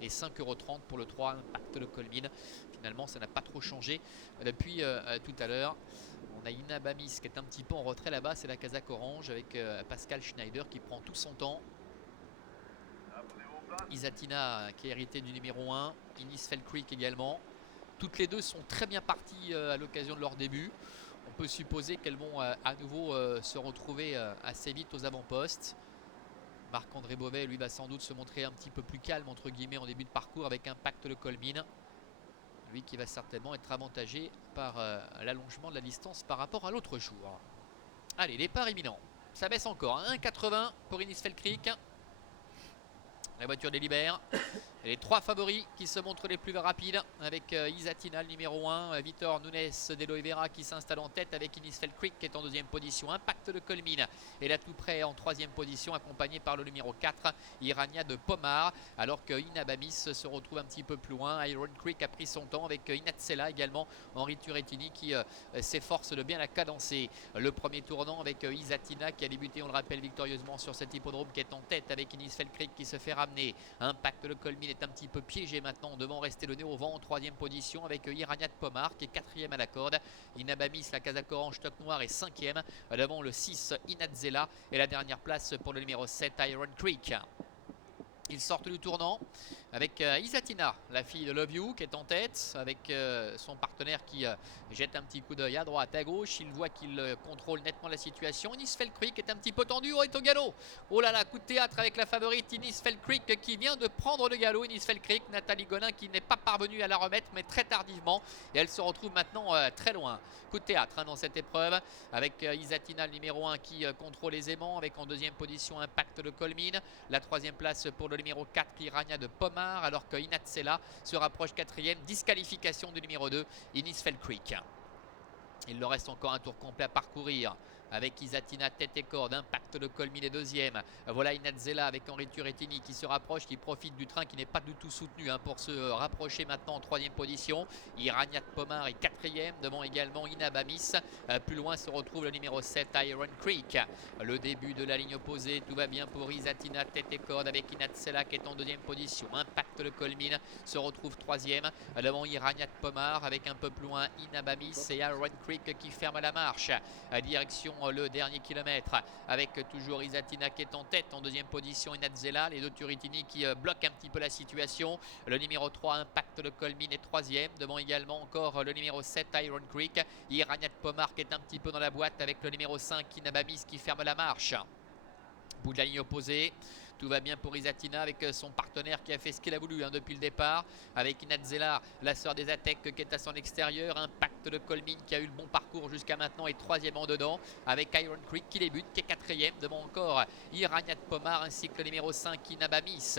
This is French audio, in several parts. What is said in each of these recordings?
et 5,30 € pour le 3 Impact de Colmine. Finalement, ça n'a pas trop changé depuis tout à l'heure. On a Inabamis qui est un petit peu en retrait là-bas, c'est la casaque orange avec Pascal Schneider qui prend tout son temps. Isatina qui est hérité du numéro 1, Innisfell Creek également. Toutes les deux sont très bien parties à l'occasion de leur début. On peut supposer qu'elles vont à nouveau se retrouver assez vite aux avant-postes. Marc-André Beauvais, lui, va sans doute se montrer un petit peu plus calme, entre guillemets, en début de parcours avec Impact de Colmine. Lui qui va certainement être avantagé par l'allongement de la distance par rapport à l'autre jour. Allez, départ imminent. Ça baisse encore, 1,80 pour Innisfell Creek. La voiture délibère. Les trois favoris qui se montrent les plus rapides avec Isatina, le numéro 1, Vitor Nunes de Loevera qui s'installe en tête avec Innisfell Creek qui est en deuxième position. Impact de Colmine est là tout près en troisième position, accompagné par le numéro 4, Irania de Pomar, alors que Inabamis se retrouve un petit peu plus loin. Iron Creek a pris son temps avec Inatsela également, Henri Turettini qui s'efforce de bien la cadencer. Le premier tournant avec Isatina qui a débuté, on le rappelle, victorieusement sur cet hippodrome qui est en tête avec Innisfell Creek qui se fait ramener. Impact de Colmine est un petit peu piégé maintenant, devant rester le nez au vent en troisième position avec Irania de Pomar qui est quatrième à la corde. Inabamis, la casaque orange toc noir est cinquième, devant le 6 Inatzela et la dernière place pour le numéro 7 Iron Creek. Ils sortent du tournant avec Isatina, la fille de Love You, qui est en tête, avec son partenaire qui jette un petit coup d'œil à droite, à gauche. Il voit qu'il contrôle nettement la situation. Innisfell Creek est un petit peu tendu, est au galop. Oh là là, coup de théâtre avec la favorite Innisfell Creek qui vient de prendre le galop. Innisfell Creek, Nathalie Gonin qui n'est pas parvenue à la remettre, mais très tardivement. Et elle se retrouve maintenant très loin. Coup de théâtre dans cette épreuve, avec Isatina, le numéro 1, qui contrôle aisément, avec en deuxième position Impact de Colmine. La troisième place pour le numéro 4, Irania de Pomar, alors que Inatsela se rapproche quatrième. Disqualification du numéro 2, Innisfell Creek. Il leur reste encore un tour complet à parcourir avec Isatina tête et corde, Impact de Colmine est deuxième. Voilà Inatzela avec Henri Turettini qui se rapproche, qui profite du train qui n'est pas du tout soutenu pour se rapprocher maintenant en troisième position. Irania de Pomar est quatrième, devant également Inabamis. Plus loin se retrouve le numéro 7 Iron Creek. Le début de la ligne opposée, tout va bien pour Isatina tête et corde avec Inatzela qui est en deuxième position. Impact de Colmine se retrouve troisième, devant Irania de Pomar avec un peu plus loin Inabamis et Iron Creek qui ferme la marche. Direction le dernier kilomètre avec toujours Isatina qui est en tête, en deuxième position Inatzela, les deux Turettini qui bloquent un petit peu la situation. Le numéro 3 Impact de Colmine est troisième, devant également encore le numéro 7 Iron Creek. Irania de Pomar qui est un petit peu dans la boîte avec le numéro 5 Inabamis qui ferme la marche. Bout de la ligne opposée, tout va bien pour Isatina avec son partenaire qui a fait ce qu'il a voulu depuis le départ, avec Inatzela, la sœur des Athèques qui est à son extérieur. Impact de Colmine qui a eu le bon parcours jusqu'à maintenant et troisième en dedans, avec Iron Creek qui débute, qui est quatrième, devant encore Irania de Pomar ainsi que le numéro 5 Inabamis.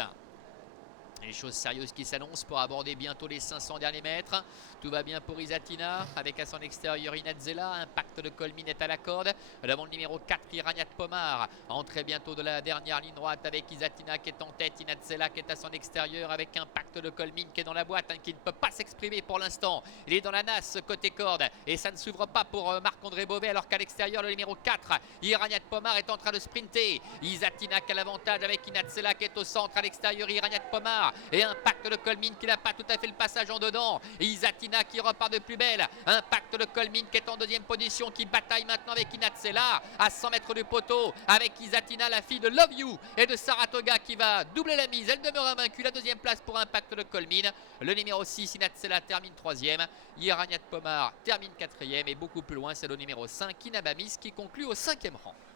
Les choses sérieuses qui s'annoncent pour aborder bientôt les 500 derniers mètres. Tout va bien pour Isatina avec à son extérieur Inatzela. Impact de Colmine est à la corde. Devant le numéro 4 Irania de Pomar. Entrée bientôt de la dernière ligne droite avec Isatina qui est en tête. Inatzela qui est à son extérieur avec Impact de Colmine qui est dans la boîte, qui ne peut pas s'exprimer pour l'instant. Il est dans la nasse côté corde et ça ne s'ouvre pas pour Marc-André Beauvais, alors qu'à l'extérieur le numéro 4 Irania de Pomar est en train de sprinter. Isatina qui a l'avantage avec Inatzela qui est au centre, à l'extérieur Irania de Pomar. Et Impact de Colmine qui n'a pas tout à fait le passage en dedans. Et Isatina qui repart de plus belle. Impact de Colmine qui est en deuxième position, qui bataille maintenant avec Inatzela à 100 mètres du poteau, avec Isatina, la fille de Love You et de Saratoga qui va doubler la mise. Elle demeure invaincue. La deuxième place pour Impact de Colmine. Le numéro 6 Inatzela termine troisième. Irania de Pomar termine quatrième. Et beaucoup plus loin c'est le numéro 5 Inabamis qui conclut au cinquième rang.